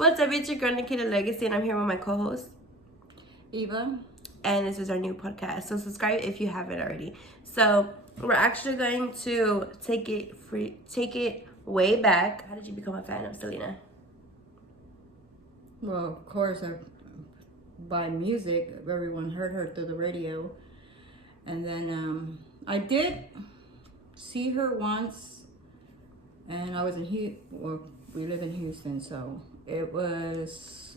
What's up, it's your girl Nikitalegacy, and I'm here with my co-host Eva. And this is our new podcast. So subscribe if you haven't already. So we're actually going to take it way back. How did you become a fan of Selena? Well, of course, by music, everyone heard her through the radio. And then I did see her once, and I was in we live in Houston, so it was,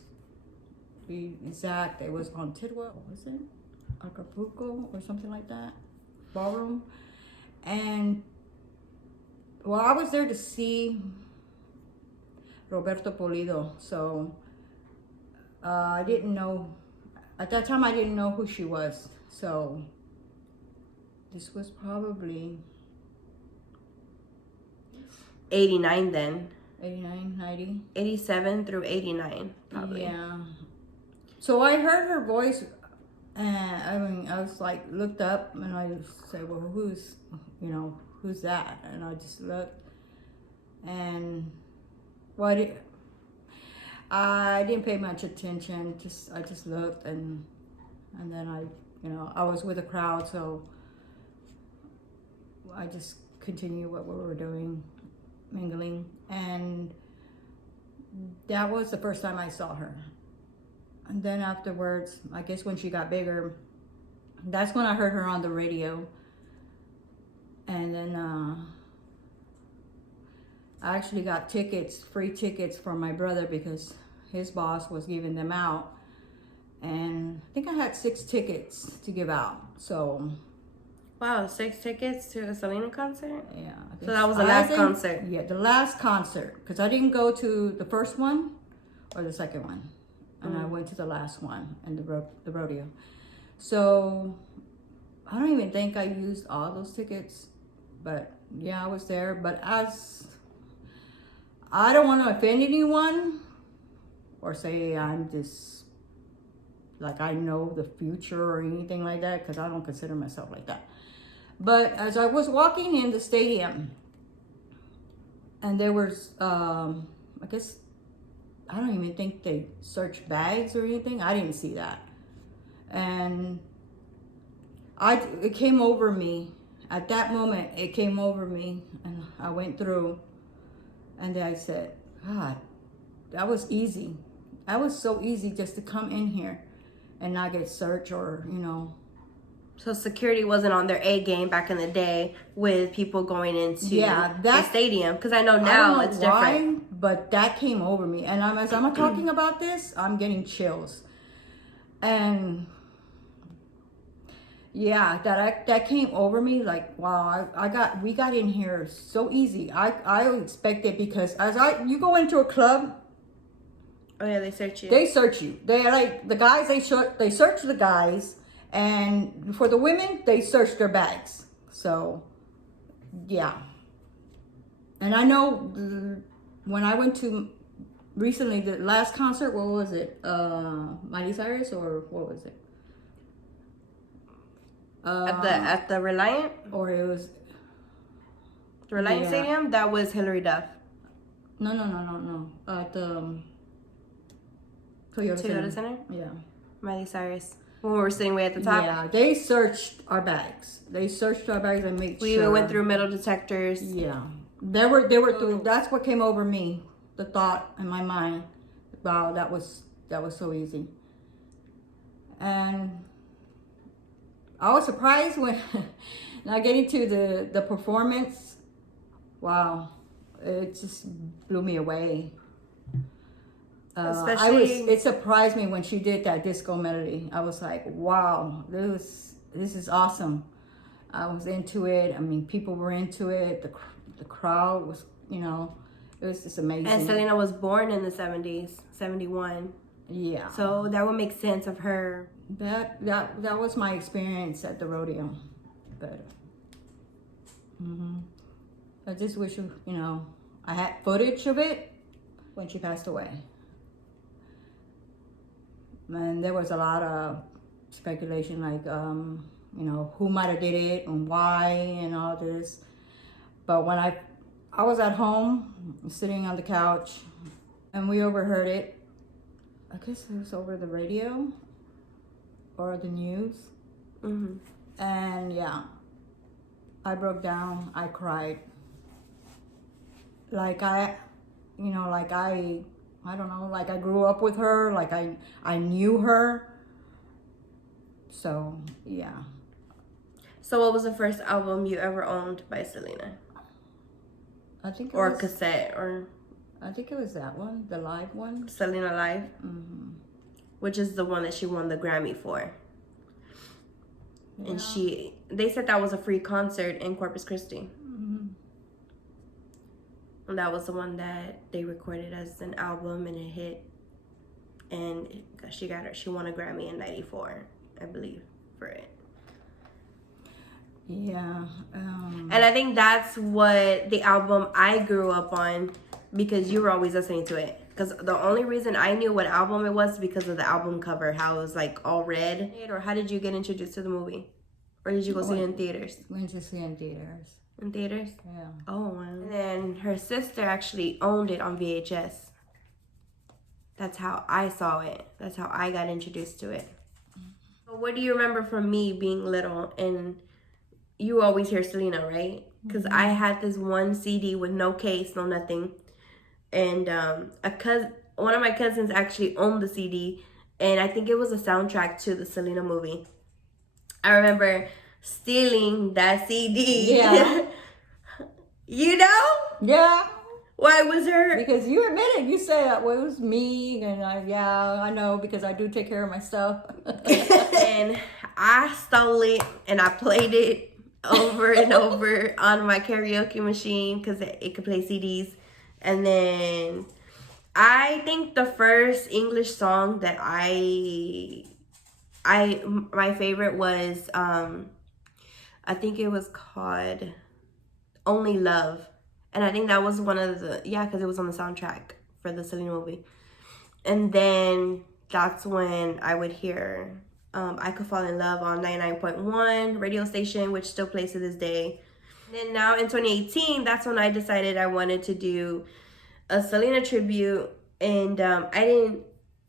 to be exact, it was on Tidwell, what was it? Acapulco or something like that, ballroom. And well, I was there to see Roberto Pulido, so I didn't know, at that time I didn't know who she was, so this was probably 89 then. 89, 90. 87 through 89, probably. Yeah. So I heard her voice, and I was like, looked up, and I said, well, who's that? And I just looked, and well, I didn't pay much attention. I just looked, and then I was with a crowd, so I just continued what we were doing, mingling, and that was the first time I saw her. And then afterwards, I guess when she got bigger, that's when I heard her on the radio. And then I actually got free tickets for my brother because his boss was giving them out. And I think I had 6 tickets to give out. So Wow, 6 tickets to a Selena concert? yeah. So that was the last concert? Yeah, the last concert. Because I didn't go to the first one or the second one. And I went to the last one and the rodeo. So I don't even think I used all those tickets. But yeah, I was there. But as I don't want to offend anyone or say I'm just like I know the future or anything like that, because I don't consider myself like that. But as I was walking in the stadium, and there was, I guess, I don't even think they searched bags or anything. I didn't see that. And it came over me. At that moment, it came over me, and I went through, and then I said, God, that was easy. That was so easy just to come in here and not get searched or, So security wasn't on their A game back in the day with people going into the stadium. Because I know now it's different. But that came over me. And as I'm talking about this, I'm getting chills. And yeah, that came over me like, wow, we got in here so easy. I expected, because you go into a club. Oh yeah, they search you. They search you. They're like the guys. They search the guys, and for the women, they search their bags. So, yeah. And I know when I went to recently the last concert, what was it? Miley Cyrus, or what was it? At the Reliant, or it was the Reliant Stadium. That was Hillary Duff. No. At the Toyota Center. Yeah. Miley Cyrus. When we were sitting way at the top. Yeah, they searched our bags. They searched our bags and made sure. We even went through metal detectors. Yeah. They were through. That's what came over me. The thought in my mind. Wow, that was so easy. And I was surprised when now getting to the performance. Wow, it just blew me away. It surprised me when she did that disco melody. I was like, wow, this is awesome. I was into it. I mean, people were into it. The crowd was, it was just amazing. And Selena was born in the 70s, 71. Yeah. So that would make sense of her. That was my experience at the rodeo. But I just wish, I had footage of it when she passed away. And there was a lot of speculation, like, who might have did it and why and all this. But when I was at home, sitting on the couch, and we overheard it. I guess it was over the radio or the news. Mm-hmm. And yeah, I broke down. I cried. Like I don't know, like I grew up with her, like I knew her. So yeah. So what was the first album you ever owned by Selena? I think it or was, cassette, or I think it was that one, the live one. Selena Live, Mm-hmm. which is the one that she won the Grammy for. Yeah. And they said that was a free concert in Corpus Christi. Mm-hmm. And that was the one that they recorded as an album, and it hit. And she won a Grammy in '94, I believe, for it. Yeah. And I think that's what the album I grew up on, because you were always listening to it. Because the only reason I knew what album it was because of the album cover, how it was like all red. Or how did you get introduced to the movie? Or did you go see it in theaters? Went to see it in theaters. In theaters? Yeah. Oh, wow. And then her sister actually owned it on VHS. That's how I saw it. That's how I got introduced to it. So what do you remember from me being little? And you always hear Selena, right? Because I had this one CD with no case, no nothing. And one of my cousins actually owned the CD. And I think it was a soundtrack to the Selena movie. I remember stealing that CD. Yeah. You know? Yeah. Why was her? Because you admitted, you said, well, it was me, and I know, because I do take care of my stuff. And I stole it, and I played it over and over on my karaoke machine, because it could play CDs. And then I think the first English song that my favorite was, I think it was called Only Love. And I think that was one of because it was on the soundtrack for the Selena movie. And then that's when I would hear I Could Fall in Love on 99.1 radio station, which still plays to this day. And then now in 2018, that's when I decided I wanted to do a Selena tribute. And I didn't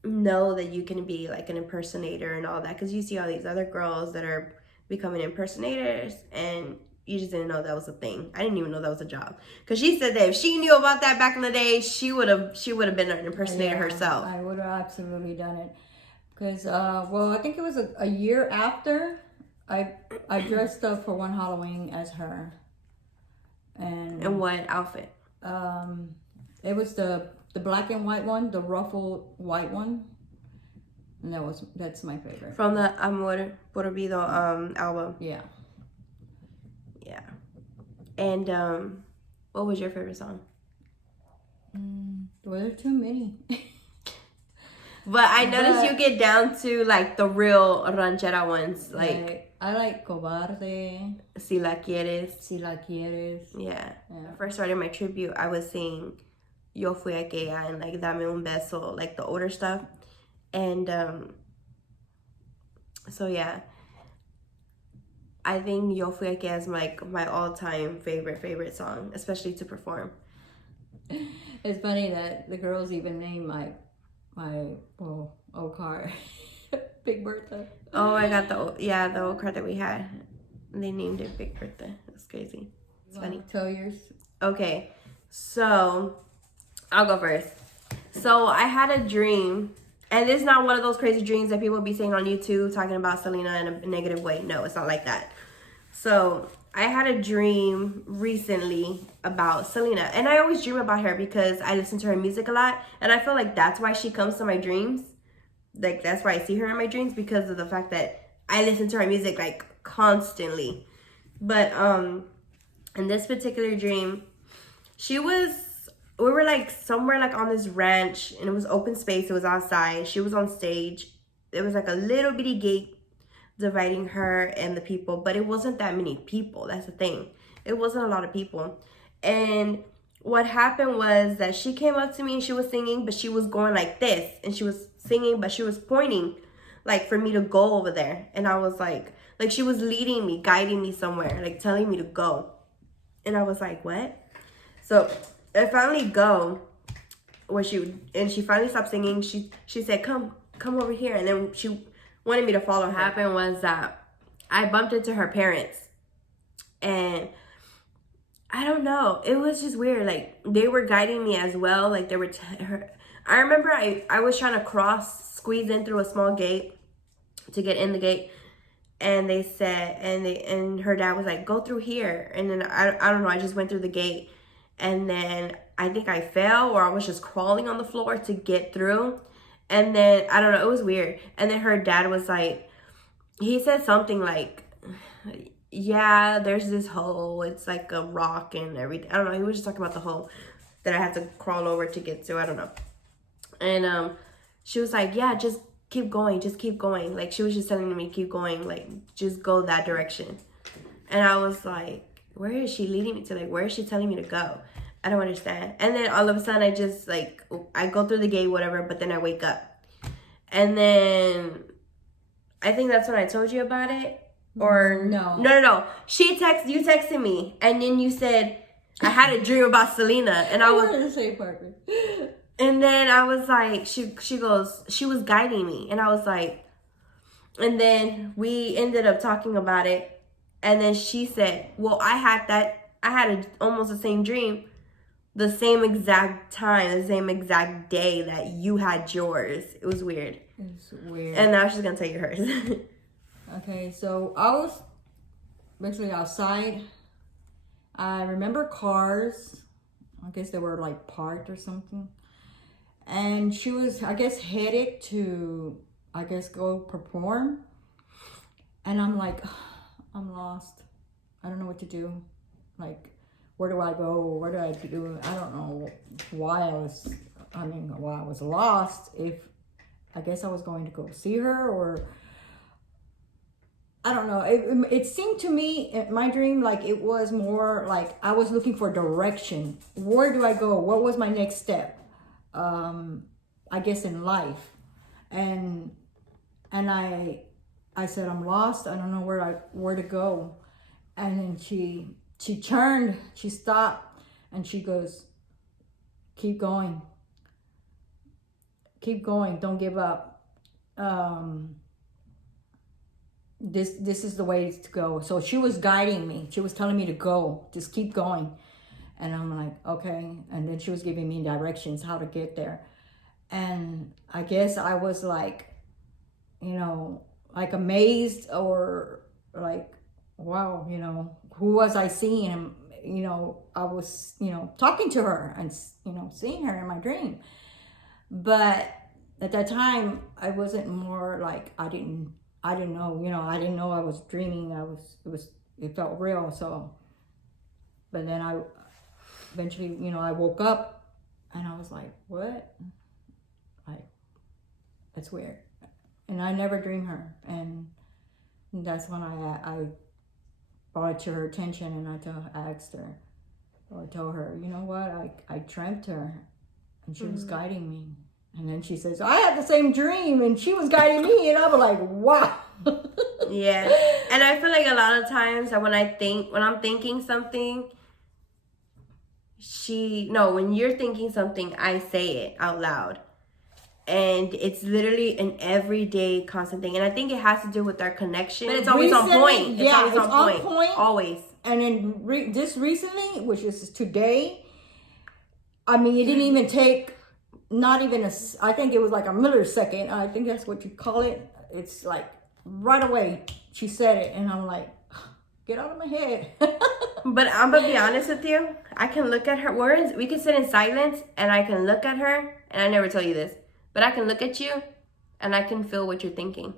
know that you can be like an impersonator and all that, because you see all these other girls that are becoming impersonators, and you just didn't know that was a thing. I didn't even know that was a job, because she said that if she knew about that back in the day, she would have been an impersonator herself. I would have absolutely done it, because I think it was a year after I dressed up for one Halloween as her. And what outfit? It was the black and white one, the ruffled white one. And that's my favorite. From the Amor Prohibido album. Yeah. Yeah. And what was your favorite song? Well, there are too many. But I noticed you get down to like the real ranchera ones. Like I like Cobarde. Si La Quieres. Si La Quieres. Yeah. When I first started my tribute, I was singing Yo Fui Aquella and like Dame Un Beso, like the older stuff. And so yeah, I think Yo Fui Aquella is like my all-time favorite song, especially to perform. It's funny that the girls even named my old car Big Bertha. Oh, I got the old car that we had. They named it Big Bertha. That's crazy. It's funny. Tell yours. Okay, so I'll go first. So I had a dream, and it's not one of those crazy dreams that people be saying on YouTube talking about Selena in a negative way. No, it's not like that. So I had a dream recently about Selena, and I always dream about her because I listen to her music a lot, and I feel like that's why she comes to my dreams. Like, that's why I see her in my dreams, because of the fact that I listen to her music like constantly. But in this particular dream, we were like somewhere like on this ranch, and it was open space. It was outside. She was on stage. There was like a little bitty gate dividing her and the people, but it wasn't that many people. That's the thing. It wasn't a lot of people. And what happened was that she came up to me and she was singing, but she was going like this, and she was singing, but she was pointing like for me to go over there. And I was like she was leading me, guiding me somewhere, like telling me to go. And I was like, what? So I finally go, where she finally stopped singing. She said, come over here. And then she wanted me to follow her. What happened was that I bumped into her parents. And I don't know. It was just weird. Like, they were guiding me as well. Like, they were... I remember I was trying to squeeze in through a small gate to get in the gate. And they said... And her dad was like, go through here. And then, I don't know. I just went through the gate. And then I think I fell, or I was just crawling on the floor to get through. And then, I don't know. It was weird. And then her dad was like... He said something like... Yeah, there's this hole. It's like a rock and everything. I don't know. He was just talking about the hole that I had to crawl over to get to. I don't know. And she was like, yeah, just keep going. Just keep going. Like, she was just telling me, keep going. Like, just go that direction. And I was like, where is she leading me to? Like, where is she telling me to go? I don't understand. And then all of a sudden, I just, like, I go through the gate, whatever, but then I wake up. And then I think that's when I told you about it. Or no. You texted me, and then you said I had a dream about Selena, and I was the same part. And then I was like, she goes, she was guiding me, and I was like, and then we ended up talking about it, and then she said, well, I had almost the same dream, the same exact time, the same exact day that you had yours. It was weird. It's weird. And now she's gonna tell you hers. Okay, so I was basically outside. I remember cars. I guess they were like parked or something. And she was, I guess, headed to, I guess, go perform. And I'm like, I'm lost. I don't know what to do. Like, where do I go? What do I do? I don't know why I was lost. If, I guess I was going to go see her, or I don't know. It seemed to me, in my dream, like it was more like I was looking for direction. Where do I go? What was my next step? I guess in life. And I said, I'm lost. I don't know where to go. And then she turned, she stopped, and she goes, keep going. Keep going. Don't give up. This is the way to go. So she was guiding me. She was telling me to go. Just keep going. And I'm like, okay. And then she was giving me directions how to get there. And I guess I was like, like amazed, or like, wow, who was I seeing? And, I was, talking to her and, seeing her in my dream. But at that time, I wasn't more like, I didn't know, I didn't know I was dreaming. It felt real. So, but then I eventually, I woke up and I was like, what? That's weird. And I never dream her. And that's when I brought it to her attention, and I asked her, or told her, you know what? I dreamt her, and she was guiding me. And then she says, I had the same dream, and she was guiding me. And I was like, wow. Yeah. And I feel like a lot of times that when I'm thinking something, when you're thinking something, I say it out loud. And it's literally an everyday constant thing. And I think it has to do with our connection. But it's always on point. It's always on point. Always. And then just recently, which is today, I mean, it didn't even take, not even I think it was like a millisecond. I think that's what you call it. It's like right away she said it. And I'm like, get out of my head. But I'm going to be honest with you. I can look at her. We can sit in silence, and I can look at her. And I never tell you this. But I can look at you, and I can feel what you're thinking.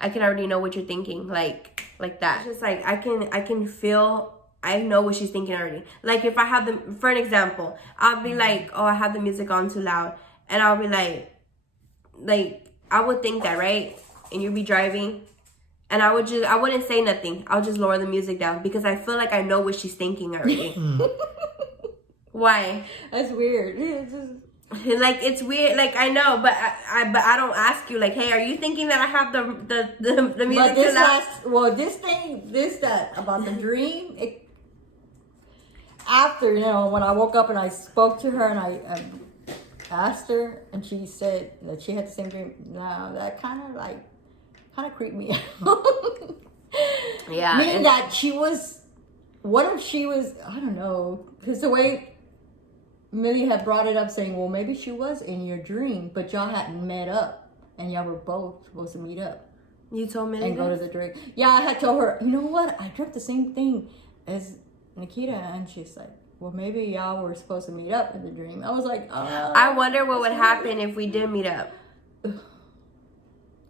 I can already know what you're thinking, like that. It's just like I can feel. I know what she's thinking already. Like if I have for an example, I'll be like, oh, I have the music on too loud, and I'll be like I would think that, right? And you'd be driving, and I wouldn't say nothing. I'll just lower the music down because I feel like I know what she's thinking already. Why? That's weird. It's just... Like it's weird, like I know, but I don't ask you like, hey, are you thinking that I have the music too loud? That about the dream. After when I woke up and I spoke to her and asked her and she said that she had the same dream. Now that kind of creeped me out. Yeah. Meaning that she was, what if she was, I don't know, because the way Millie had brought it up saying, well, maybe she was in your dream, but y'all hadn't met up and y'all were both supposed to meet up. You told Millie and go to the drink. Yeah, I had told her, you know what? I dreamt the same thing as Nikita, and she's like, well, maybe y'all were supposed to meet up in the dream. I was like, I wonder what would happen if we did meet up.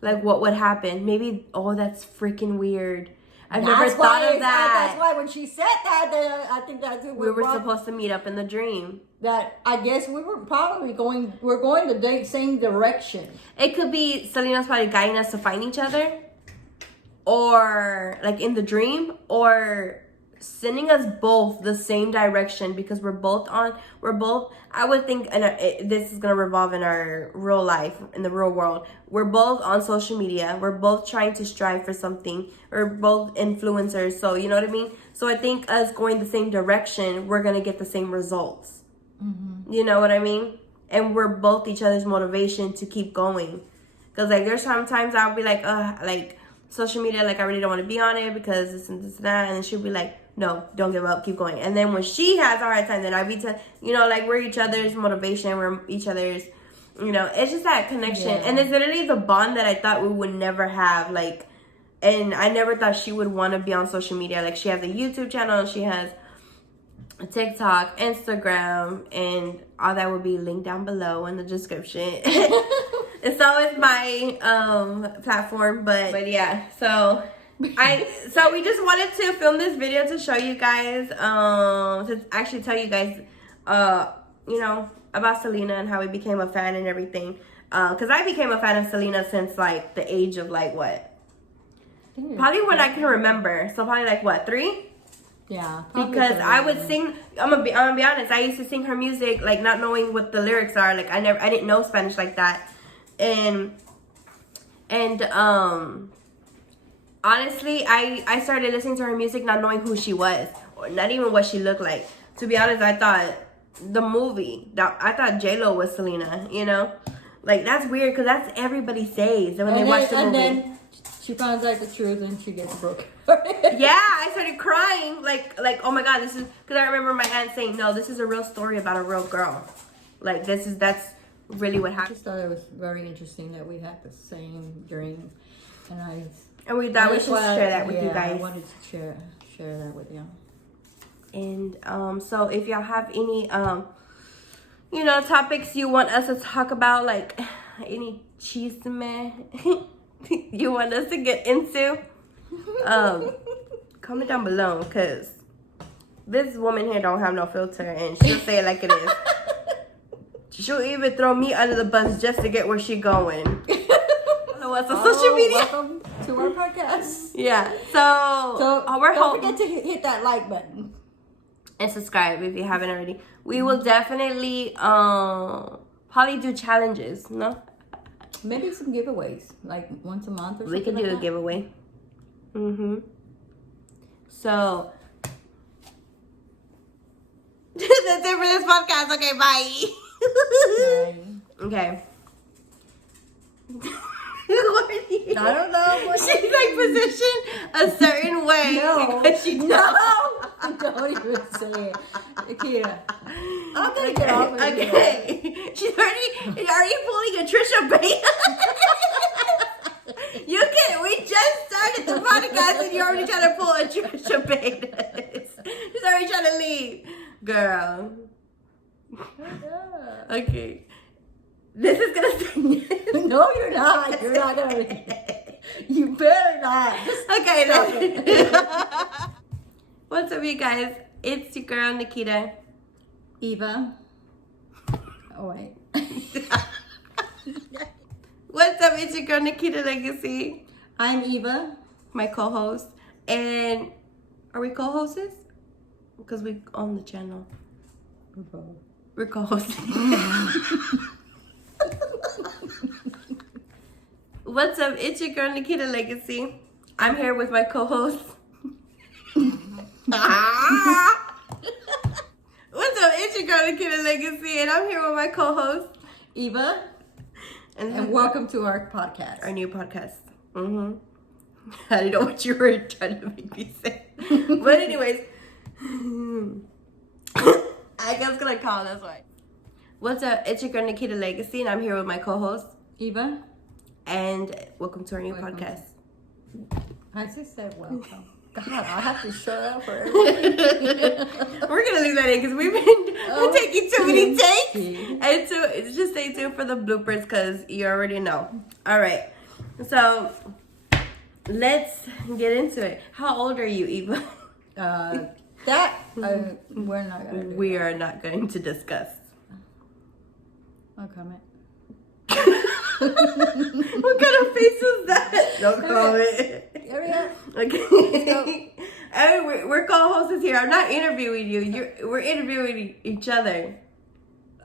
Like, what would happen? Maybe, oh, that's freaking weird. I've never thought of that. That's why when she said that, I think that's we were supposed to meet up in the dream. That I guess we were probably we're going the same direction. It could be Selena's probably guiding us to find each other, or like in the dream, or sending us both the same direction because we're both, I would think, and this is going to revolve in our real life, in the real world. We're both on social media. We're both trying to strive for something. We're both influencers. So, you know what I mean? So I think us going the same direction, we're going to get the same results. Mm-hmm. You know what I mean? And we're both each other's motivation to keep going. Because like there's sometimes I'll be like, like social media, like I really don't want to be on it because this and this and that. And then she'll be like, no, don't give up, keep going. And then when she has a hard time, then I be like we're each other's motivation, we're each other's, it's just that connection. Yeah. And it's literally the bond that I thought we would never have. Like, and I never thought she would want to be on social media. Like, she has a YouTube channel, she has a TikTok, Instagram, and all that will be linked down below in the description. And so is my platform, but yeah, so we just wanted to film this video to show you guys, to actually tell you guys, about Selena and how we became a fan and everything. Because I became a fan of Selena since like the age of like what? Probably when I can remember. So probably like what, 3? Yeah. Because I would sing. I'm gonna be honest. I used to sing her music like not knowing what the lyrics are. Like I didn't know Spanish like that, and honestly, I started listening to her music not knowing who she was or not even what she looked like. To be honest, I thought I thought J-Lo was Selena, Like, that's weird because that's everybody says when they watch the movie. And then she finds out the truth and she gets broken. Yeah, I started crying like oh my God, this is, because I remember my aunt saying, no, this is a real story about a real girl. Like, that's really what happened. I just thought it was very interesting that we had the same dream. And we thought we should share that with you guys. I wanted to share that with you. And so if y'all have any topics you want us to talk about, like any chisme you want us to get into, comment down below, because this woman here don't have no filter and she'll say it like it is. She'll even throw me under the bus just to get where she going. Follow us on social media. Welcome to our podcast. Yeah. So don't forget to hit that like button. And subscribe if you haven't already. We will definitely probably do challenges, no? Maybe some giveaways, like once a month or something. We could do a giveaway. So that's it for this podcast. Okay, bye. Okay. I don't know. She's like positioned a certain way. No. Because she don't even say it. Akira. I'm gonna get off of here. Okay. She's already pulling a Trisha Bait. We just started the podcast and you're already trying to pull a Trisha Bait. She's already trying to leave. Girl. Okay. This is gonna stay. No, you're not. You're not gonna. You better not. Okay, no. What's up, you guys? It's your girl Nikita. Eva. Oh wait. What's up? It's your girl Nikita Legacy. I'm Eva, my co-host. And are we co-hosts? Because we own the channel. We're co-hosts. What's up? It's your girl Nikita Legacy. I'm here with my co-host. What's up? It's your girl Nikita Legacy, and I'm here with my co-host. Eva, and welcome to our podcast. Our new podcast. Mm-hmm. I didn't know what you were trying to make me say. But anyways, I guess gonna call this way. What's up? It's your girl Nikita Legacy, and I'm here with my co-host Eva. And welcome to our new podcast. I just said welcome. God, I have to shut up for everything. We're gonna leave that in because we've been taking too many takes. And so just stay tuned for the bloopers because you already know. All right. So let's get into it. How old are you, Eva? We're not gonna do We are not going to discuss. No comment. What kind of face was that? No comment. Here we go. Okay. I mean, we're co-hosts here. I'm not interviewing you. We're interviewing each other.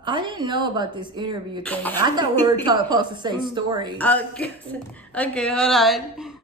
I didn't know about this interview thing. I thought we were supposed to say stories. Okay, hold on.